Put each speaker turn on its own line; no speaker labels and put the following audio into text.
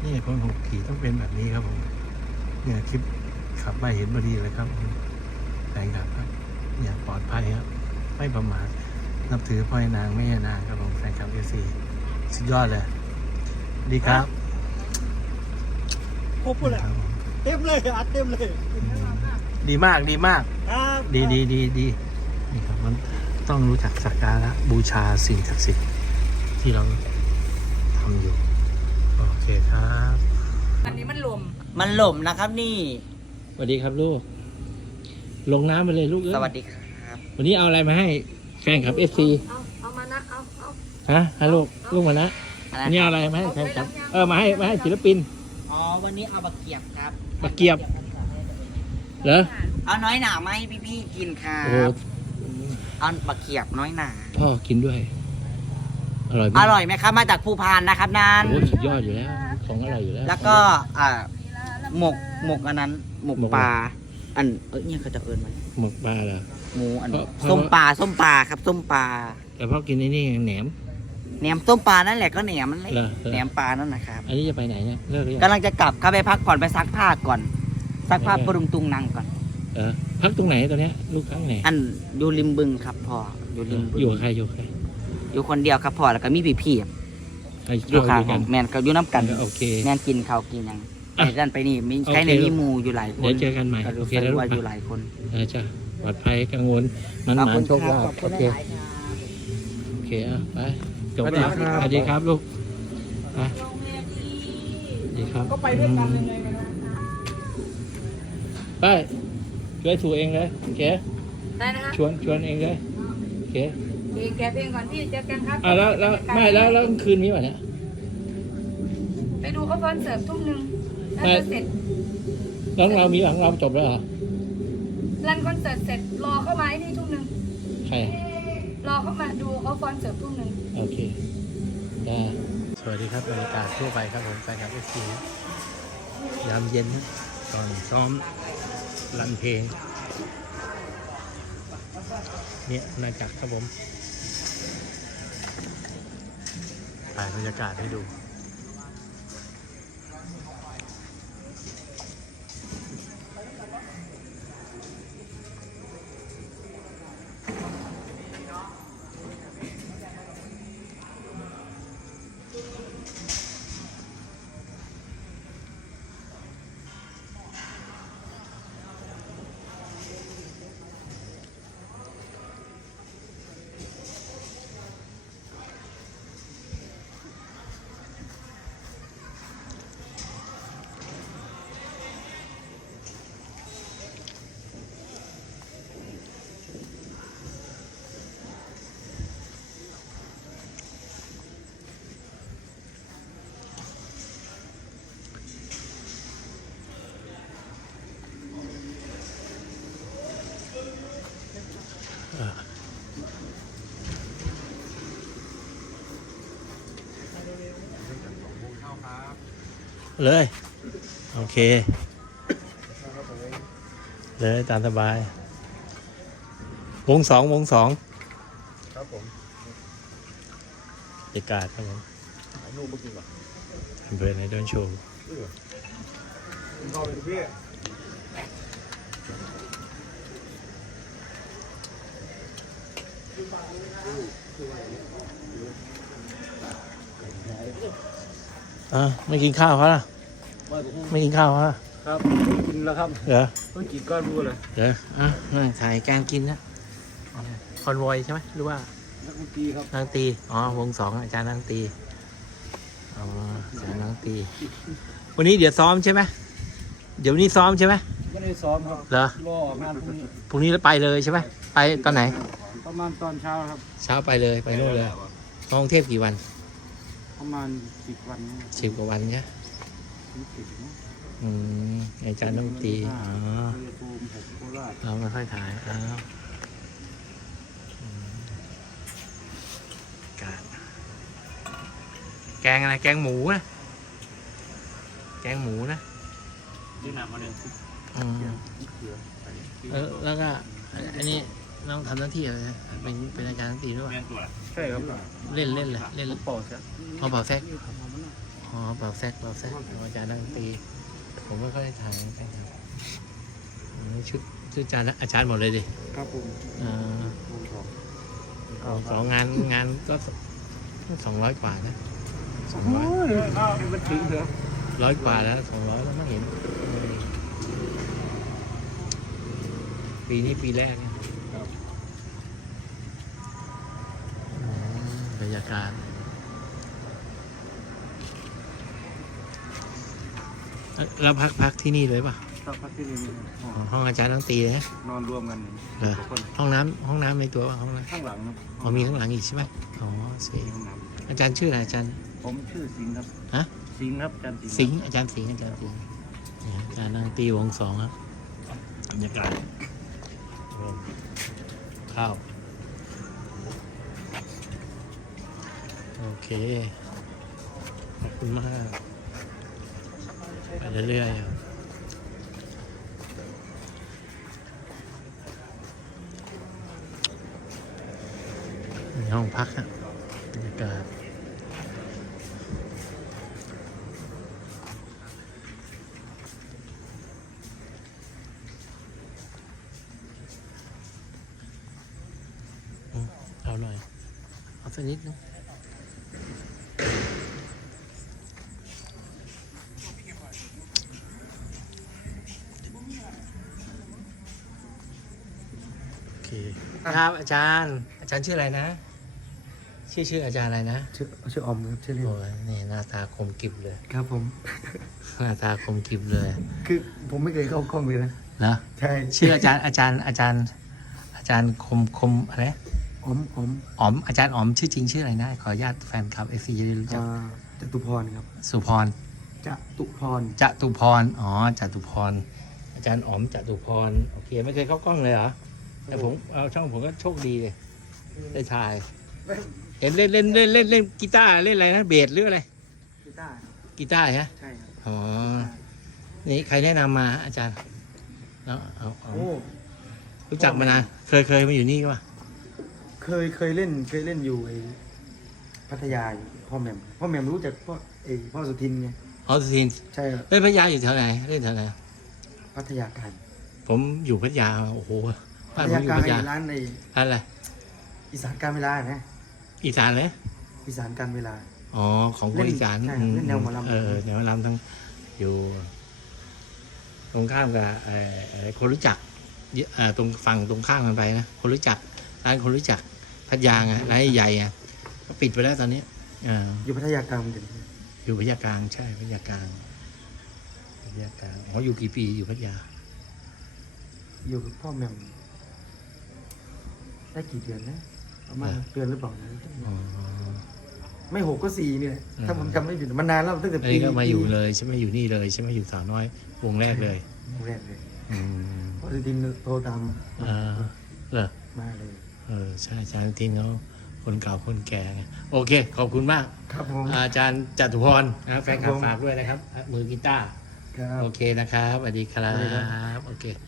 นี่คนขับขี่ต้องเป็นแบบนี้ครับผมเนี่ยคลิปขับไปเห็นพอดีเลยครับแฟนคลับครับเนี่ยปลอดภัยครับไม่ประมาทนับถือพ่อนางแม่นางครับผมแฟนคลับFCสุดยอดเลยดีครับ
พูดเลยเต็มเลยอัดเต็มเลย
ดีมากดีมากดีนี่ครับมันต้องรู้จักสักการะบูชาสิ่งศักดิ์สิทธิ์ที่เราทำอยู่โอเคครับ
อันนี้มันห
ล่มนะครับนี่
สวัสดีครับลูกลงน้ำไปเลยลูก
สวัสดีครับ
วันนี้เอาอะไรมาให้แฟนคลับ FC
เอามานะเอา
ฮะลูกมานะวันนี้เอาอะไรมาให้แฟนคลับมาให้ศิลปิน
อ๋อวันนี้เอาบักเกียบครับ
บักเกียบเหรอ
เอาน้อยหนามาให้พี่กินครับเอาบักเกียบน้อยหนา
พ่อกินด้วยอร่อย
ไหมครับมาจากภูพานนะครับนั่น
โอ้สุดยอดอยู่แล้วของอร่อยอยู่แล้ว
แล้วก็หมกอันนั้นหมกปลาอันเนี่ยเขาจะเอิญไหม
หมกปลาเหรอ
หมูอันส้มปลาครับส้มปลา
แต่พ่อกินนี่แหนม
ส้มปลานั่นแหละก็แหนมมันเลยแหนมปลานั่นนะครับ
อันนี้จะไปไหนเนี่ยเลิกหรือยัง
กำลังจะกลับเข้าไปพักผ่อนไปซักผ้าก่อนซักผ้าปรุงตุงนังก่อน
พักตรงไหนตอนนี้ลูกพักไหน
อันอยู่ริมบึงครับพ่ออยู่ริมบึง
อยู่ใคร
อยู่คนเดียวครับพ่อแล้วก็มีพี่อยู่ข้างแมนก็อยู่น้ำกัน
โอเค
แมนกินข้าวกินยังไปด้านไปนี่มีใครในมีมูอยู่หลายคน
เดี๋ยวเจอกันใหม่โอเคแล้วลูก
อยู่หลายคน
จ้ะปลอดภัยกังวลมันหมานโชคลาภโอเคไปจบแล้วสวัสดีครับลูกไปดีครับ
ก็ไปด้วยกันยังไง
ไปช่วยถูเองเลยโอเค
ได้นะคะ
ชวนเองเลยโอเค
แกเพลงก่อนพี่เจอกันครับ
แล้วไม่แล้วคืนนี้วะเนี่ย
ไปดูเขาคอนเสิร์ตทุ่มนึงแล้วเสร็จ
แล้วเราจบแล้วเหรอ
รันคอนเสิร์ตเสร็จรอเข้ามาที่ทุ่มนึง
ใคร
รอเข้ามาดูเขาคอนเสิร์ตทุ่มนึง
โอเคได้สวัสดีครับบรรยากาศทั่วไปครับผมแฟนคลับFCยามเย็นตอนซ้อมรันเพลงเนี่ยนาจักรครับผมถ่ายบรรยากาศให้ดูเลยโอเคเลยตามสบายวงสองครับผมบรรยากาศครับผมเบอร์ในโดนโชว์ไม่กินข้าวเขาล่ะไม่กินข้าวฮะ
ครับกินแล้วครับ
เหรอ
ต้องกินก้อนรู้เลย
เหรอถ่ายการกินนะคอนวอยใช่ไหมหรือว่า
นักดนตรีครับ
นักดนตรีวงสองอาจารย์นักดนตรีอาจารย์นักดนตรีวันนี้เดี๋ยวซ้อมใช่ไหมเดี๋ยวนี้ซ้อมใช่ไหม
ไม่ได้ซ้อมครับ
เหรอ
รองานพรุ่งนี้
แล้วไปเลยใช่ไหมไปตอนไหน
ประมาณตอนเช้าครับ
เช้าไปเลยไปโน่นเลยกรุงเทพกี่วัน
ประมาณ10 วัน
10 กว่าวันใช่อาจารย์นักดนตรีเราไม่ค่อยถ่ายแกงอะไรแกงหมูนะยืนหนักมาหนึ่งแล้วก็อันนี้น้องทำหน้าที่อะไรเป็นอาจารย์นักดนตรีด้วย
ใช่ครับ
เล่นเลยเล่นเป่าแซกอ๋อเป่าแซกของอาจารย์นักดนตรีผมไม่ค่อยได้ถ่ายไปครับชุดอาจารย์หมดเลยดิ
ครับผม
สองงานก็200 กว่านะ
มันถึงเหรอ
100 กว่าแล้ว200แล้วไม่เห็นปีนี้ปีแรกเนี่ยบรรยากาศเราพักที่นี่เลยป่ะ
ก็พักที่นี่
ห้องอาจารย์ต้องตีเลยนะ
นอนรวมกัน
เหรอห้องน้ำในตัวป่ะห้องน้ำ
ข้างหลังครับ
อ๋อมีข้างหลังอีกใช่ไหมอ๋อสิ
ห้องน้
อาจารย์ชื่ออะไรอาจารย์
ำผมชื่อสิงห์ครับ
ฮะ
สิงห์ครับอาจารย์
สิงห์อาจารย์สิงห์เนี่ยอาจารย์นั่งตีวงสองครับบรรยากาศข้าวโอเคขอบคุณมากไปเรื่อยๆครับในห้องพักอะบรรยากาศเอาหน่อย เอาสักนิดนึงโอเคครับอาจารย์ชื่ออะไรนะ ชื่ออาจารย์อะไรนะ
ชื่อออมครับชื่อเล่น
โอ้ยนี่หน้าตาคมกริบเลย
ครับผม
หน้าตาคมกริบเลย
คือผมไม่เคยเข้ากล้องเลยนะ
นะ
ใช่
ชื่ออาจารย์คมอะไร
อม
อ๋อมอาจารย์อ๋อมชื่อจริงชื่ออะไรนะขออนุญาตแฟนคลับFCจะได้รู้จัก
จตุพรครับ
สุพร
จตุพร
จตุพรอ๋อจตุพรอาจารย์อ๋อมจตุพรโอเคไม่เคยเข้ากล้องเลยเหรอแต่ผมเอาช่องผมก็โชคดีเลยได้ถ่ายเห็นเล่นกีตาร์เล่นอะไรนะเบสหรืออะไร
กีตาร์
กีตาร์ใช่ไหม
ใช่ครับ
อ๋อนี่ใครแนะนำมาอาจารย์เนาะเอา
โอ้
รู้จักมานานเคยมาอยู่นี่ป่ะ
เคยเล่นอยู่ไอ้พัทยาอยู่พ่อแหม่มรู้จักพ่อสุทินไง
อ๋อสุทิน
ใช่ครับ
เล่นพัทยาอยู่แถวไหนเล่นแถวไหน
พัทยาการ
ผมอยู่พัทยาโอ้โห
พั
บ้าน
ท
ผม
ยา
อยู่
การ
พัทยา
ไอ้ร้านไอ้
ร้านอะไร
อีสานการเวลานะ
อีสานเลย
อีสานการเวลา
อ๋อของคนอีสาน
ใช่ครับเล่นแนวหมอลำ
แนวหมอลำทั้งอยู่ ตรงข้ามกับคนรู้จักตรงฝั่งตรงข้ามกันไปนะคนรู้จักร้านคนรู้จักพัทยาไงร้านใหญ่ๆอ่ะก็ปิดไปแล้วตอนนี้
อยู่พัทยากลางเหมือนกัน
อยู่พัทยากลางใช่พัทยากลางอ๋ออยู่กี่ปีอยู่พัทยา
อยู่กับพ่อแหม่มได้กี่เดือนนะประมาณเดือนหรือเปล่านะ
อ๋อ
ไม่6ก็4นี่แหละถ้าผมจำไม่ผิดมันนานแล้วตั้งแต่
อันนี้ก็มาอยู่เลยใช่ไหมอยู่นี่เลยใช่ไหมอยู่สาวน้อยวงแรกเลย
แรกเลย
อืม
พอสุทินโทรตาม
เหรอ
มาเลย
ใช่อาจารย์ทินเขาคนเก่าคนแก่ไงโอเค ขอบคุณมาก
ครับผม
อาจารย์จตุพรนะครับแฟนคลับฝากด้วยนะครับ มือกีตาร์
ครับ
โอเคนะครับสวัสดีครั
สวัสดีครับ
บโอเค